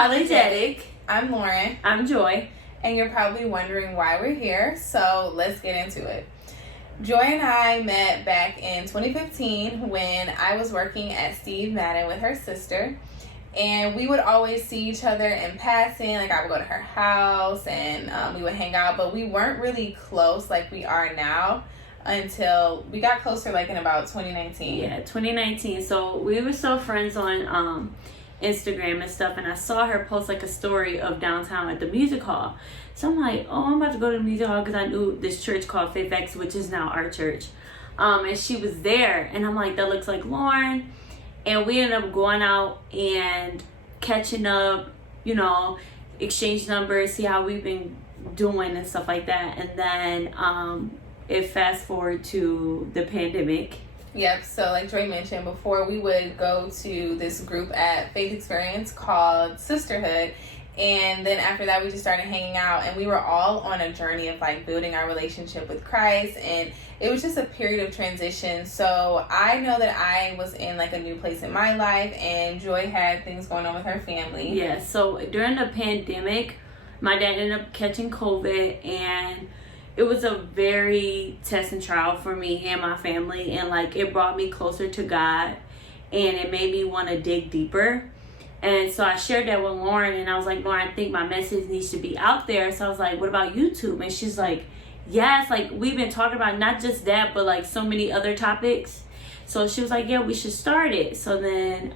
Unapologetic. I'm Lauren. I'm Joy. And you're probably wondering why we're here, so let's get into it. Joy and I met back in 2015 when I was working at Steve Madden with her sister. And we would always see each other in passing. Like, I would go to her house and we would hang out, but we weren't really close like we are now until we got closer, like in about 2019. Yeah, 2019. So we were still friends on Instagram and stuff, and I saw her post like a story of downtown at the music hall. So I'm like, oh, I'm about to go to the music hall because I knew this church called Faith X, which is now our church. And she was there, and I'm like, that looks like Lauren. And we ended up going out and catching up, you know, exchange numbers, see how we've been doing and stuff like that. And then it fast forward to the pandemic. Yep, so like Joy mentioned before, we would go to this group at Faith Experience called Sisterhood. And then after that, we just started hanging out, and we were all on a journey of like building our relationship with Christ. And it was just a period of transition. So I know that I was in like a new place in my life, and Joy had things going on with her family. Yeah, so during the pandemic, my dad ended up catching COVID, and it was a very test and trial for me and my family. And like, it brought me closer to God, and it made me want to dig deeper. And so I shared that with Lauren, and I was like, Lauren, I think my message needs to be out there. So I was like, what about YouTube? And she's like, yes, like we've been talking about not just that, but like so many other topics. So she was like, yeah, we should start it. So then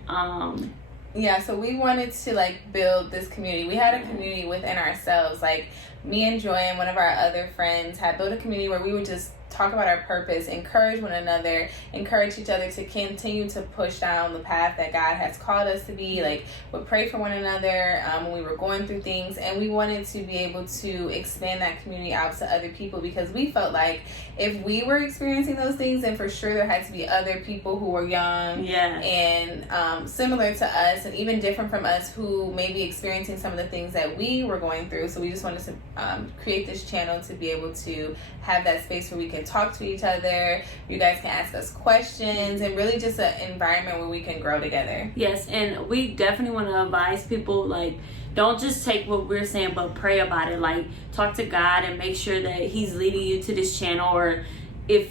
yeah, so we wanted to like build this community. We had a community within ourselves. Like, me and Joy and one of our other friends had built a community where we would just talk about our purpose, encourage one another, encourage each other to continue to push down the path that God has called us to be. Like, would pray for one another when we were going through things, and we wanted to be able to expand that community out to other people, because we felt like if we were experiencing those things, then for sure there had to be other people who were young and similar to us and even different from us who may be experiencing some of the things that we were going through. So we just wanted to create this channel to be able to have that space where we can talk to each other, you guys can ask us questions, and really just an environment where we can grow together. Yes, and we definitely want to advise people, like, don't just take what we're saying, but pray about it. Like, talk to God and make sure that He's leading you to this channel, or if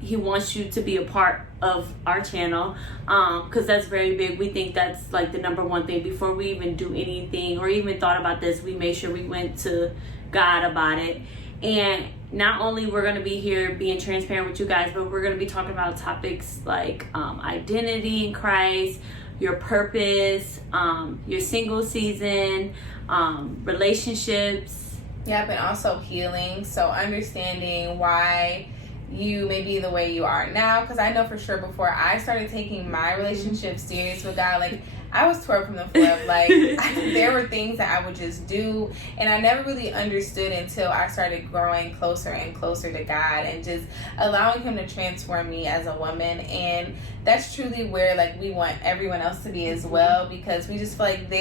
He wants you to be a part of our channel, because that's very big. We think that's like the number one thing. Before we even do anything or even thought about this, we made sure we went to God about it. And not only we're going to be here being transparent with you guys, but we're going to be talking about topics like identity in Christ, your purpose, your single season, relationships. Yep, and also healing. So understanding why you may be the way you are now, because I know for sure before I started taking my relationship serious with God, like, I was tore from the floor up. Like, there were things that I would just do, and I never really understood until I started growing closer and closer to God and just allowing Him to transform me as a woman. And that's truly where like we want everyone else to be as well, because we just feel like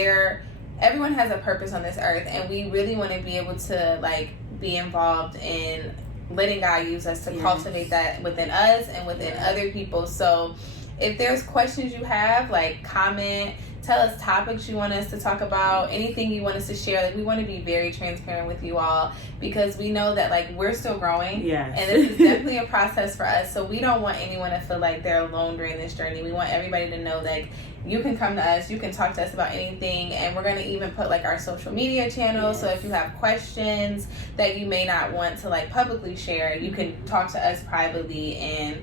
everyone has a purpose on this earth, and we really want to be able to like be involved in letting God use us to cultivate that within us and within other people. So if there's questions you have, like, comment, tell us topics you want us to talk about, anything you want us to share. Like, we want to be very transparent with you all, because we know that like we're still growing. Yes. And this is definitely a process for us. So we don't want anyone to feel like they're alone during this journey. We want everybody to know that you can come to us, you can talk to us about anything, and we're going to even put like our social media channel. So if you have questions that you may not want to like publicly share, you can talk to us privately, and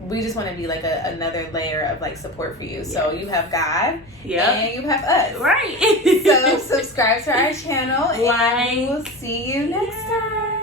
we just want to be like another layer of like support for you. Yes. So you have God, and you have us. Right. So subscribe to our channel, and we will see you next time.